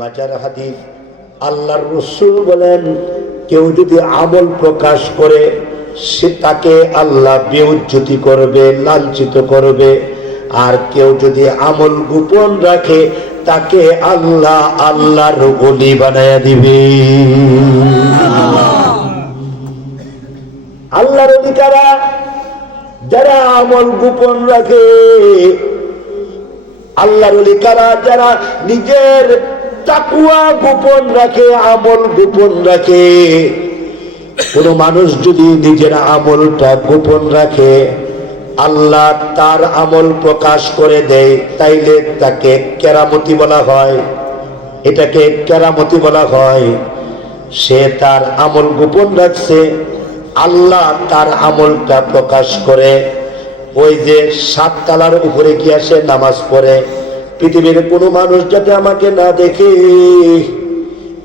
মাজার হাদিস। আল্লাহর রাসূল বলেন, কেউ যদি আমল প্রকাশ করে সে তাকে আল্লাহ বেইজ্জতি করবে, লাঞ্ছিত করবে। আর কেউ যদি আমল গোপন রাখে তাকে আল্লাহ আল্লাহর ওলি বানায়া দিবে। আল্লাহর ওলি কারা? যারা আমল গোপন রাখে। আল্লাহর ওলি কারা? যারা নিজের তাকওয়া গোপন রাখে, আমল গোপন রাখে। কোন মানুষ যদি নিজের আমলটা গোপন রাখে, আল্লাহ তার আমল প্রকাশ করে দেয়, তাইলে তাকে কেরামতি বলা হয়। এটাকে কেরামতি বলা হয়। সে তার আমল গোপন রাখছে, আল্লাহ তার আমলটা প্রকাশ করে। ওই যে 7 তলার উপরে গিয়ে সে নামাজ পড়ে, পৃথিবীর কোনো মানুষ যাতে আমাকে না দেখে,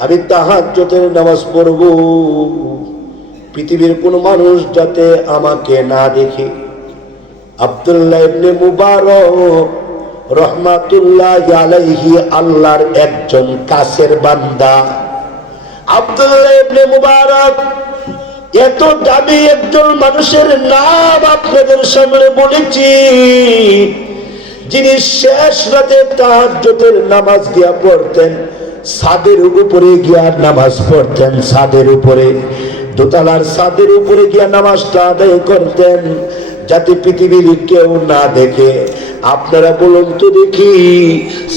আমি তাহাজ্জুদের নামাজ পড়ব, পৃথিবীর কোনো মানুষ যাতে আমাকে না দেখে। আব্দুল্লাহ ইবনে মুবারক রাহমাতুল্লাহি আলাইহি আল্লাহর একজন কাছের বান্দা। আব্দুল্লাহ ইবনে মুবারক এত দামি একজন মানুষের নাম আপনাদের সামনে বলেছি, যিনি শেষ রাতে তাহাজ্জুদের নামাজ গিয়া পড়তেন, ছাদের উপরে গিয়া নামাজ পড়তেন, ছাদের উপরে, দোতলার ছাদের উপরে গিয়া নামাজটা আদায় করতেন, যাতে পৃথিবীর কেউ না দেখে। আপনারা বলুন তো দেখি,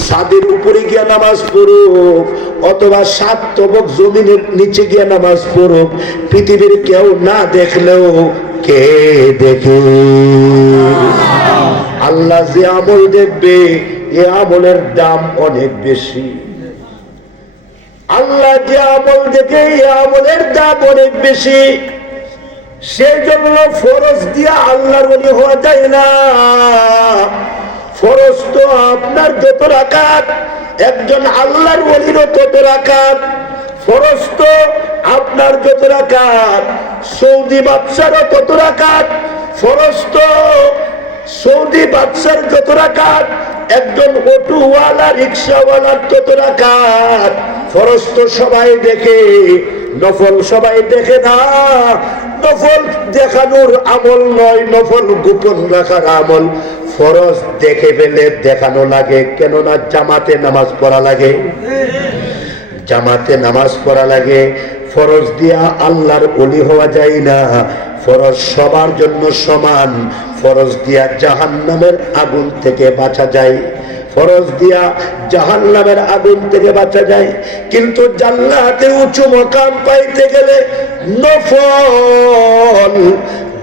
ছাদের উপরে গিয়া নামাজ পড়ুক অথবা 7 তবক জমিনের নিচে গিয়া নামাজ পড়ুক, পৃথিবীর কেউ না দেখলেও কে দেখে? আল্লাহ যে আমল দেখবে, এ আমলের দাম অনেক বেশি। আল্লাহ যে আমল দেখে, এ আমলের দাম অনেক বেশি। সেই জন্য ফরজ দিয়া আল্লাহর ওলি হওয়া যায় না। ফরজ তো আপনার যত রাকাত, একজন আল্লাহর ওলিরও তত রাকাত। ফরজ তো আপনার যত রাকাত, সৌদি বাদশারও তত রাকাত। ফরজ তো সৌদি বাদশার যত রাকাত, একজন অটোওয়ালা রিক্সাওয়ালার তত রাকাত। ফরজ তো সবাই দেখে, নফল সবাই দেখে না। নফল দেখানোর আমল নয়, নফল গোপন রাখার আমল। ফরজ দেখে ফেলে দেখানো লাগে, কেননা জামাতে নামাজ পড়া লাগে, জামাতে নামাজ পড়া লাগে। ফরজ দিয়া আল্লাহর ওলি হওয়া যায় না। ফরজ সবার জন্য সমান। ফরজ দিয়া জাহান্নামের আগুন থেকে বাঁচা যায়, ফরজ দিয়া জাহান্নামের আগুন থেকে বাঁচা যায়। কিন্তু জান্নাতে উঁচু মাকাম পাইতে গেলে নফল,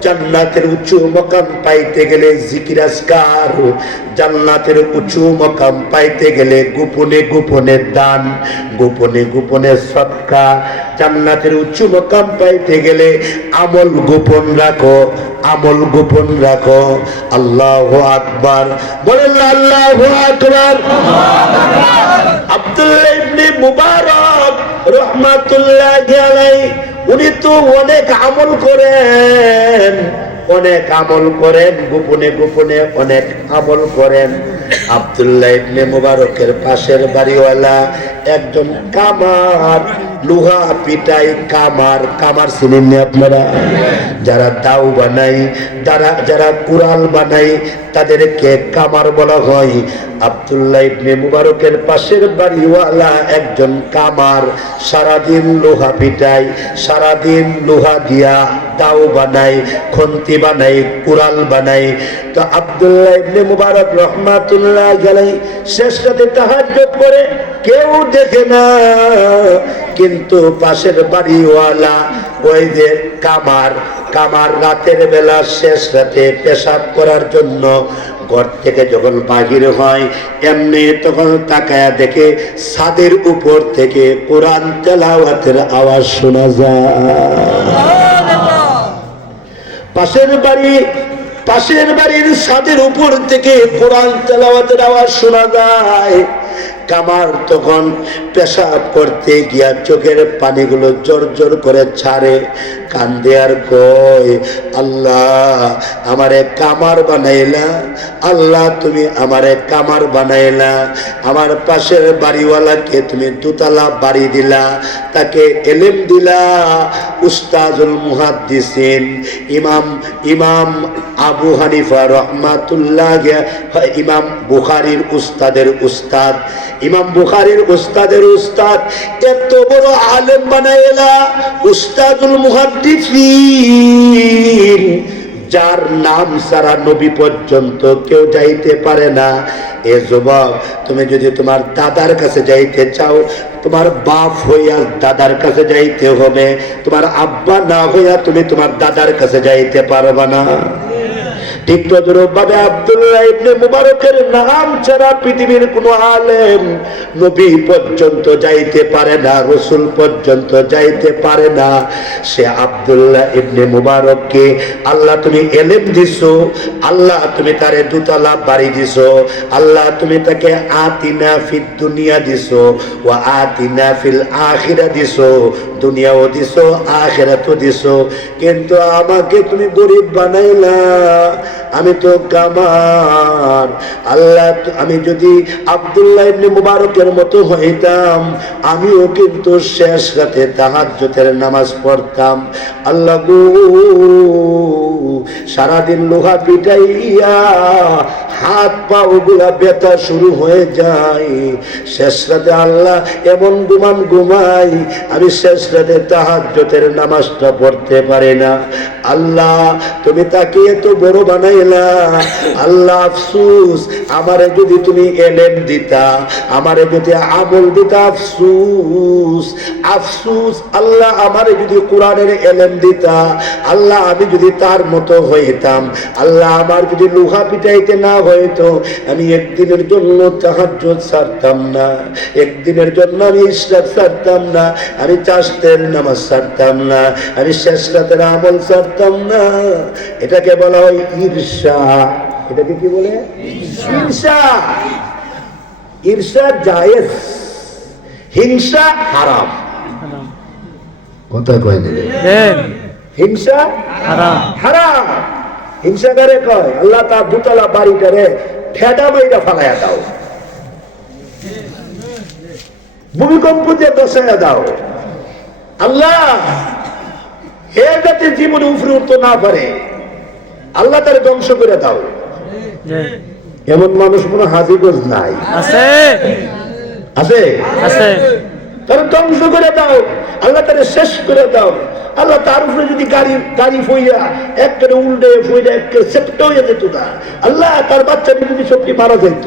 জান্নাতের উঁচু মাকাম পাইতে গেলে জিকির আজকার, জান্নাতের উঁচু মাকাম পাইতে গেলে গোপনে গোপনে দান, গোপনে গোপনে সদকা, জান্নাতের উঁচু মাকাম পাইতে গেলে আমল গোপন রাখো, আমল গোপন রাখো। আল্লাহু আকবার বলেন, আল্লাহু আকবার। আব্দুল্লাহ ইবনে মুবারক রাহমাতুল্লাহি আলাইহি, উনি তো অনেক আমল করেন, অনেক আমল করেন, গোপনে গোপনে অনেক আমল করেন। আব্দুল্লাহ ইবনে মুবারকের পাশের বাড়িওয়ালা একজন কামার, লোহা পিটাই কামার। কামার চিনেন না আপনারা? যারা দাও বানাই, যারা কুড়াল বানাই, তাদেরকে কামার বলা হয়। আব্দুল্লাহ ইবনে মুবারকের পাশের বাড়িওয়ালা একজন কামার, সারাদিন লোহা পিটাই, সারাদিন লোহা দিয়া দাও বানাই, খন্তি বানাই, কুড়াল বানাই। তো আব্দুল্লাহ ইবনে মুবারক রাহমাতুল্লাহি আলাইহি শেষ রাতে তাহাজ্জুদ করে, কেউ দেখে না, কিন্তু পাশের বাড়িওয়ালা ওই যে কামার, কামার রাতের বেলা শেষ রাতে পেশাব করার জন্য ঘর থেকে যখন বাহির হয়, এমনি তখন তাকায়া দেখে ছাদের উপর থেকে কোরআন তেলাওয়াতের আওয়াজ শোনা যায়। পাশের বাড়ির ছাদের উপর থেকে কোরআন তেলাওয়াতের আওয়াজ শোনা যায়। কামার তখন পেশাব করতে গিয়া চোখের পানিগুলো জোর জোর করে ছাড়ে। কান্দে আর কয়, আল্লাহ আমারে কামার বানাইলা, আল্লাহ তুমি আমারে কামার বানাইলা, আমার পাশের বাড়িওয়ালাকে তুমি দুতলা বাড়ি দিলা, তাকে এলেম দিলা। উস্তাজুল মুহাদ্দিসিন ইমাম আবু হানিফা রহমাতুল্লাহ, ইমাম বুখারীর উস্তাদের উস্তাদ, ইমাম বুখারীর উস্তাদের উস্তাদ এত বড় আলেম বানাইলা, উস্তাদুল মুহাদ্দিসিন, যার নাম সারা নবী পর্যন্ত কেউ যাইতে পারে না। এ যুবক, তুমি যদি তোমার দাদার কাছে যাইতে চাও, তোমার বাপ হইয়া দাদার কাছে যাইতে হবে, তোমার আব্বা না হইয়া তুমি তোমার দাদার কাছে যাইতে পারবা না। ঠিক তদ্রূপভাবে আব্দুল্লাহ ইবনে মুবারকের নাম ছাড়া পৃথিবীর কোন আলেম নবী পর্যন্ত যাইতে পারে না, রাসূল পর্যন্ত যাইতে পারে না। সে আব্দুল্লাহ ইবনে মুবারককে আল্লাহ তুমি ইলম দিছো, আল্লাহ তুমি তারে দুতলা বাড়ি দিছো, আল্লাহ তুমি তাকে আতিনা ফিদ দুনিয়া দিছো ওয়া আতিনা ফিল আখিরা দিছো, দুনিয়াও দিছো আখিরাতও দিছো, কিন্তু আমাকে তুমি গরিব বানাইলা, আমি তো কামার। আল্লাহ, আমি যদি আব্দুল্লাহ ইবনে মুবারকের মতো হইতাম, আমিও কিন্তু শেষ রাতে তাহাজ্জুদের নামাজ পড়তাম। আল্লাহ গো, সারাদিন লোহা পিটাইয়া হাত পা ওগুলা ব্যথা শুরু হয়ে যায়, শেষ রাতে আল্লাহ এমন ঘুমাই, আমি শেষ রাতে তাহাজ্জুদের নামাজটা পড়তে পারি না। আল্লাহ তুমি তাকে এত বড় বানাইলা, আল্লাহ আফসুস, আমারে যদি তুমি এলেম দিতা, আমারে যদি আমল দিতা, আফসুস আফসুস। আল্লাহ আমারে যদি কোরআনের এলেম দিতা, আল্লাহ আমি যদি তার মতো হইতাম, আল্লাহ আমার যদি লোহা পিটাইতে না হইতো, আমি একদিনের জন্য তাহাজ্জুদ ছাড়তাম না, একদিনের জন্য আমি ইশরাক ছাড়তাম না, আমি চাষতের নামাজ ছাড়তাম না, আমি শেষ রাতের আমল ছাড়তাম না। এটাকে বলা হয় ঈর্ষা। এটাকে কি বলে? ঈর্ষা। ঈর্ষা জায়েজ, হিংসা হারাম। কথা কয় না? হিংসা হারাম, হারাম। হিংসা করে কয় আল্লাহ তার দুতলা বাড়িটারে ঠেডা মাইরা ফালাইয়া দাও, ভূমিকম্প দিয়ে দশাইয়া দাও, আল্লাহ হে যাতে জীবনে উপরে উঠতে না পারে, আল্লাহ তার ধ্বংস করে দাও। এমন মানুষ মনে হাজিগঞ্জ নাই? আছে, আছে, আছে। তার ধ্বংস করে দাও, আল্লাহ তার শেষ করে দাও। আল্লাহ তার উপরে যদি গাড়ি ফইয়া একটা উল্টে ফইয়া একটা সেপ্ট হয়ে যেত না, আল্লাহ তার বাচ্চাটি যদি সত্যি মারা যেত,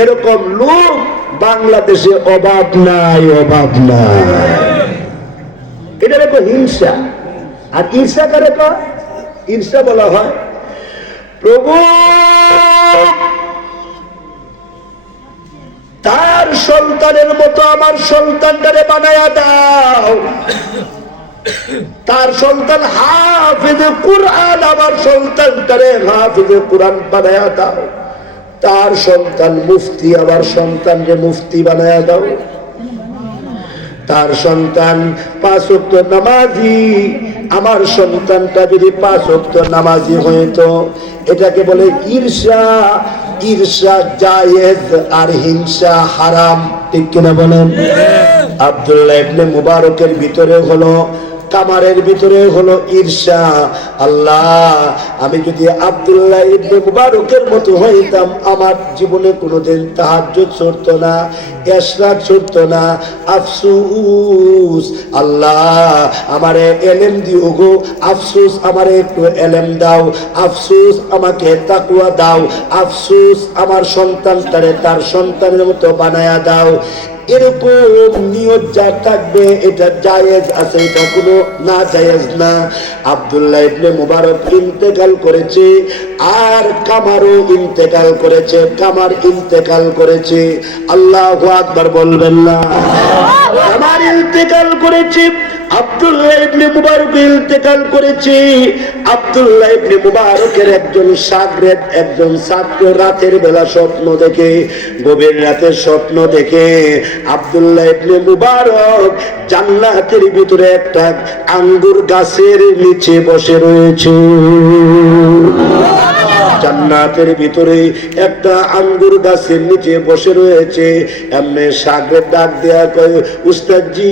এরকম লোক বাংলাদেশে অভাব নাই, অভাব নাই। এটা দেখো হিংসা। আর ঈর্ষা কারে কয়? ঈর্ষা বলা হয় প্রভু তার সন্তানের মতো আমার সন্তানটারে বানায়া দাও, তার সন্তান হাফিজে কুরআন, আমার সন্তানটারে হাফিজে কুরআন বানায়া দাও, তার সন্তান মুফতি, আমার সন্তানকে মুফতি বানায়া দাও, তার সন্তান 5 ওয়াক্ত নামাজি, আমার সন্তানটা যদি 5 ওয়াক্ত নামাজি হইতো। এটাকে বলে ঈর্ষা। ঈর্ষা জায়েজ আর হিংসা হারাম, ঠিক কিনা বলেন? আব্দুল্লাহ ইবনে মুবারকের ভিতরে হলো, কামারের ভিতরে হলো ঈর্ষা। আল্লাহ আমি যদি আব্দুল্লাহ ইবনে মুবারকের মতো হইতাম, আমার জীবনে কোনোদিন তাহাজ্জুদ ছুটতো না, ইশরাক ছুটতো না। আফসুস আল্লাহ আমারে এলেম দিও গো, আফসুস আমারে একটু এলেম দাও, আফসুস আমাকে তাকওয়া দাও, আফসুস আমার সন্তানটারে তার সন্তানের মতো বানায়া দাও। এরকম নিয়ত যার থাকবে, এটা জায়েজ আছে, এটা কোনো না জায়েজ না। আব্দুল্লাহ ইবনে মুবারক ইন্তেকাল করেছে, আর কামারও ইন্তেকাল করেছে, কামার ইন্তেকাল করেছে। আল্লাহু আকবার বলবেন না? কামার ইন্তেকাল করেছে, আব্দুল্লাহ ইবনে মুবারক ইন্তেকাল করেছে। আব্দুল্লাহ ইবনে মুবারকের একজন শাগরেদ, একজন ছাত্র রাতের বেলা স্বপ্ন দেখে, গভীর রাতের স্বপ্ন দেখে আব্দুল্লাহ ইবনে মুবারক জান্নাতের ভিতরে একটা আঙ্গুর গাছের নিচে বসে রয়েছে। জান্নাতের ভিতরে একটা আঙ্গুর গাছের নিচে বসে রয়েছে। এমনি শাগরেদ ডাক দেয়া কয়, উস্তাদ জি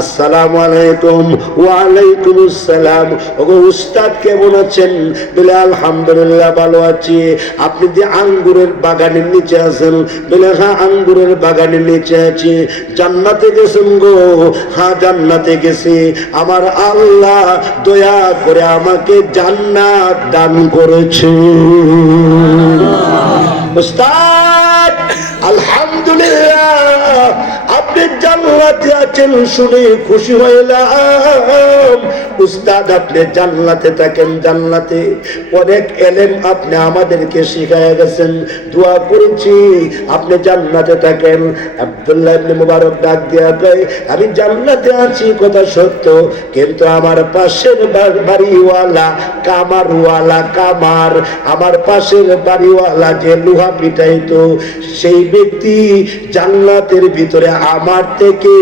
আসসালামু আলাইকুম। ওয়া আলাইকুম আসসালাম। ওগো উস্তাদ কেমন আছেন? বলে আলহামদুলিল্লাহ ভালো আছি। আপনি যে আঙ্গুরের বাগানের নিচে আছেন? বলে হ্যাঁ আঙ্গুরের বাগানের নিচে আছি। জান্নাতে গেছেন গো? হ্যাঁ জান্নাতে গেছি। আমার আল্লাহ দয়া করে আমাকে জান্নাত দান করেছে। উস্তাদ আলহামদুলিল্লাহ, আপনি জান্নাতে আছেন শুনে খুশি হইলাম। উস্তাদ আপনি জান্নাতে থাকেন, জান্নাতে অনেক এলেম আপনি আমাদেরকে শিখায় গেছেন, দোয়া করেছি আপনি জান্নাতে থাকেন। আব্দুল্লাহ ইবনে মুবারক ডাক দিয়া কয়, আমি জান্নাতে আছি কথা সত্য, কিন্তু আমার পাশের বাড়িওয়ালা কামারওয়ালা কামার, আমার পাশের বাড়িওয়ালা যে লোহা পিটাইতো, সেই ব্যক্তি জান্নাতের ভিতরে আমার থেকে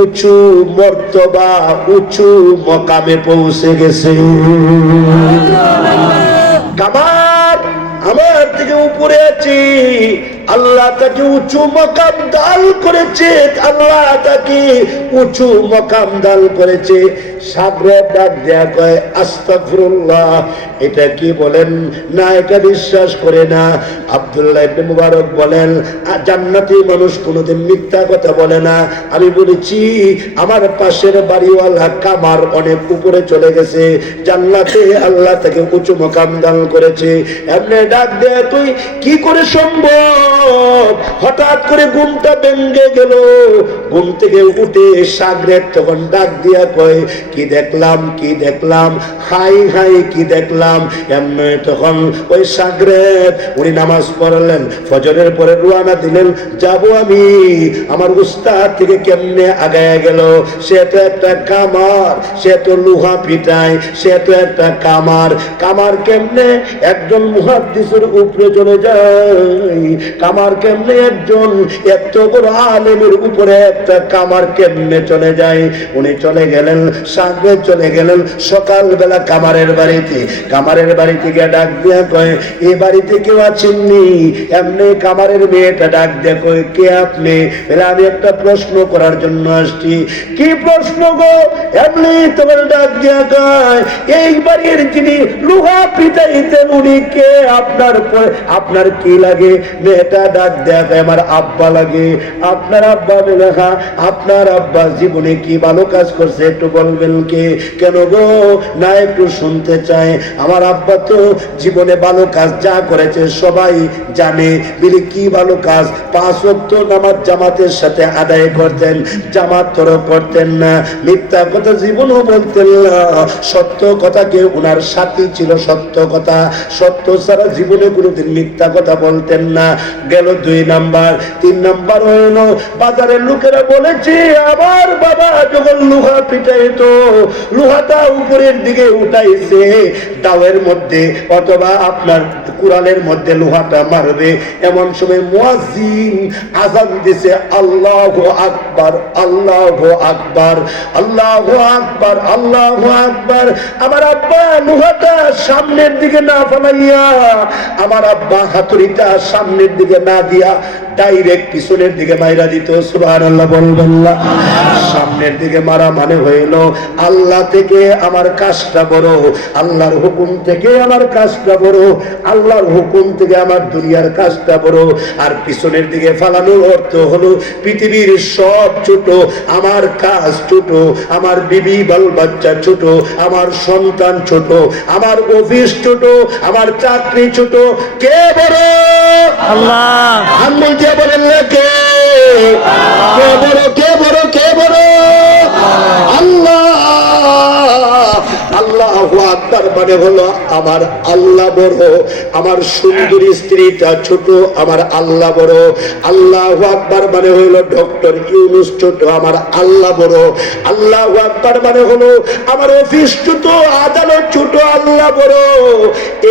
উঁচু মর্তবা, উঁচু মকামে পৌঁছে গেছে। কামার আমার থেকে উপরে আছি, আল্লাহ তাকে উঁচু মকাম দান করেছে, আল্লাহ তাকে উঁচু মকাম দান করেছে। সাগরের ডাক দেয়া কয়, আস্তাগফিরুল্লাহ, এটা কি বলেন না? এটা বিশ্বাস করে না। আব্দুল্লাহ ইবনে মুবারক বলেন, জান্নাতি মানুষ কোনোদিন মিথ্যা কথা বলে না। আমি বলেছি আমার পাশের বাড়িওয়ালা কামার অনেক উপরে চলে গেছে, জান্নাতে আল্লাহ তাকে উঁচু মকাম দান করেছে। এমনি ডাক দেয়া, তুই কি করে সম্ভব? হঠাৎ করে ঘুমটা ভেঙে গেল। ঘুম থেকে উঠে সাগরেদ তখন ডাক দিয়া কয়, কি দেখলাম, কি দেখলাম, হাই হাই কি দেখলাম। এমনি তখন ওই সাগরেদ উনি নামাজ পড়লেন, ফজরের পরে রওনা দিলেন, যাব আমি। আমার উস্তাদ থেকে কেমনে আগায় গেল? সে তো একটা কামার, সে তো লোহা পিটায়, সে তো একটা কামার। কামার কেমনে একজন মুহাদ্দিসের উপরে চলে যায়? কামার কেমনে একজন এত বড় আলেমের উপরে একটা কামার কেমনে চলে যায়? উনি চলে গেলেন, সাগরে চলে গেলেন সকালবেলা কামারের বাড়িতে। কামারের বাড়ি থেকে ডাক দিয়া কয়, এই বাড়িতে কেউ আছেননি? এমনি কামারের মেয়েটা ডাক দিয়া কয়, কে আপনি? আমি একটা প্রশ্ন করার জন্য আসছি। কি প্রশ্ন গো? এমনি তোমার ডাক দিয়া কয়, এই বাড়ির যিনি লোহা পিটাইতেন উনি কে? আপনার কি লাগে? মেয়েটা ডাক দেয়া কয়, আমার আব্বা লাগে। আপনার আব্বা? বলে হ্যাঁ। আপনার আব্বা জীবনে কি ভালো কাজ করছে একটু বলবেন কে? কেন গো? না একটু শুনতে চাই। আমার আব্বা তো জীবনে ভালো কাজ যা করেছে সবাই জানে। বলে কি ভালো কাজ? 5 ওয়াক্ত নামাজ জামাতের সাথে আদায় করতেন, জামাত তরক করতেন না, মিথ্যা কথা জীবনও বলতেন না, সত্য কথাকে ওনার সাথী ছিল, সত্য কথা, সত্য ছাড়া জীবনে কোনোদিন মিথ্যা কথা বলতেন না। গেল 2 নাম্বার। 3 নাম্বার হইল, বাজারের লোকেরা বলেছে আমার বাবা যখন লোহা পিটাইতো, লোহাটা উপরের দিকে উঠাইছে দাওয়ের মধ্যে অথবা আপনার কুরআনের মধ্যে লোহাটা মারবে, এমন সময় মুয়াজ্জিন আযান দিছে, আল্লাহু আকবার, আল্লাহু আকবার, আল্লাহু আকবার, আল্লাহু আকবার। আমার আব্বা লোহাটা সামনের দিকে না ফেলাইয়া, আমার আব্বা হাতুড়িটা সামনের দিকে না দিয়া ডাইরেক্ট পিছনের দিকে মাইরা দিত। সুবহানাল্লাহ বলবেন না? সামনের দিকে মারা মানে হইল আল্লাহ থেকে আমার কাজটা বড়, আল্লাহর হুকুম থেকে আমার কাজটা বড়, আল্লাহর হুকুম থেকে আমার দুনিয়ার কাজটা বড়। আর পিছনের দিকে ফালানোর অর্থ হলো পৃথিবীর সব ছোট, আমার কাজ ছোট, আমার বিবি বাল বাচ্চা ছোট, আমার সন্তান ছোট, আমার অফিস ছোট, আমার চাকরি ছোট। কে বড়? আল্লাহ। আমি যে বলেন না কে? কে বড়? কে বড়? কে বড়? আল্লাহ। আল্লাহ আল্লাহু আকবার মানে হলো আমার আল্লাহ বড়, আমার সুন্দরী স্ত্রীটা ছোট, আমার আল্লাহ বড়। আল্লাহু আকবার মানে হলো ডক্টর ইউনূস ছোট, আমার আল্লাহ বড়। আল্লাহু আকবার মানে হলো আমার অফিস ছোট, আদালত ছোট, আল্লাহ বড়।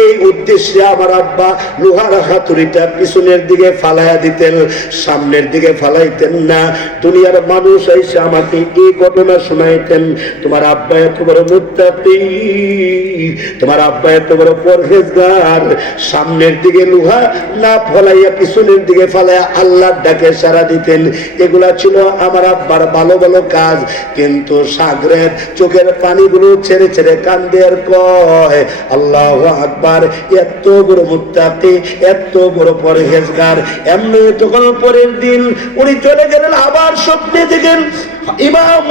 এই উদ্দেশ্যে আমার আব্বা লোহার হাতুড়িটা পিছনের দিকে ফালাইয়া দিতেন, সামনের দিকে ফালাইতেন না। দুনিয়ার মানুষ এসে আমাকে এই ঘটনা শোনাইতেন, তোমার আব্বা এত বড় মুত্তাকি, তোমার আব্বা এত বড় পরহেজগার, সামনের দিকে লোহা না ফলাইয়া পিছনের দিকে ফালাইয়া আল্লাহর ডাকে সাড়া দিতেন। এগুলা ছিল আমার আব্বার ভালো ভালো কাজ। কিন্তু সাগরের চোখের পানিগুলো ছেড়ে ছেড়ে কান্দে আর কয়, আল্লাহু আকবার, এত বড় মুত্তাকি, এত বড় পরহেজগার। এমনি তখন পরের দিন উনি চলে গেলেন, আবার স্বপ্নে দেখেন ইমাম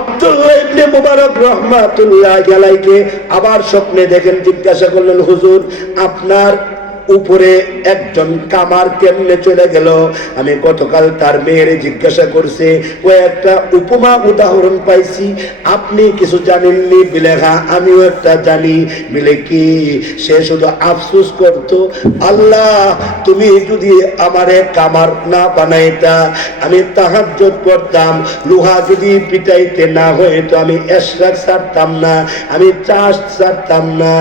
আব্দুল্লাহ ইবনে মুবারক রাহমাতুল্লাহ আলাইহি আবার স্বপ্নে দেখেন। জিজ্ঞাসা করলেন, হুজুর আপনার উপরে একজন কামার কেমনে চলে গেল? আমি গতকাল তার মেয়েরে জিজ্ঞাসা করছে, ও একটা উপমা উদাহরণ পাইছি, আপনি কিছু জানেননি? বিলে হ্যাঁ আমিও একটা জানি। বিলে কি? সে শুধু আফসোস করত, আল্লাহ তুমি যদি আমারে কামার না বানাইতা, আমি তাহাজ্জুদ পড়তাম, লোহা যদি পিটাইতে না হইতো, আমি এশরাক ছাড়তাম না, আমি চাষ ছাড়তাম না।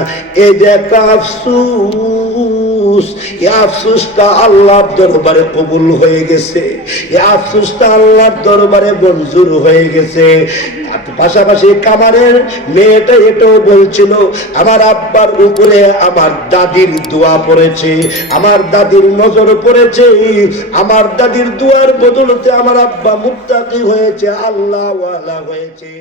এই যে একটা আফসোস, এই আফসোসটা আল্লাহর দরবারে কবুল হয়ে গেছে, এই আফসোসটা আল্লাহর দরবারে মঞ্জুর হয়ে গেছে। পাশাপাশি কামারের মেয়েটা এটাও বলছিল, আমার আব্বার উপরে আমার দাদির দোয়া পড়েছে, আমার দাদির নজর পড়েছে, আমার দাদির দোয়ার বদলতে আমার আব্বা মুত্তাকি হয়েছে, আল্লাহ ওয়ালা হয়েছে।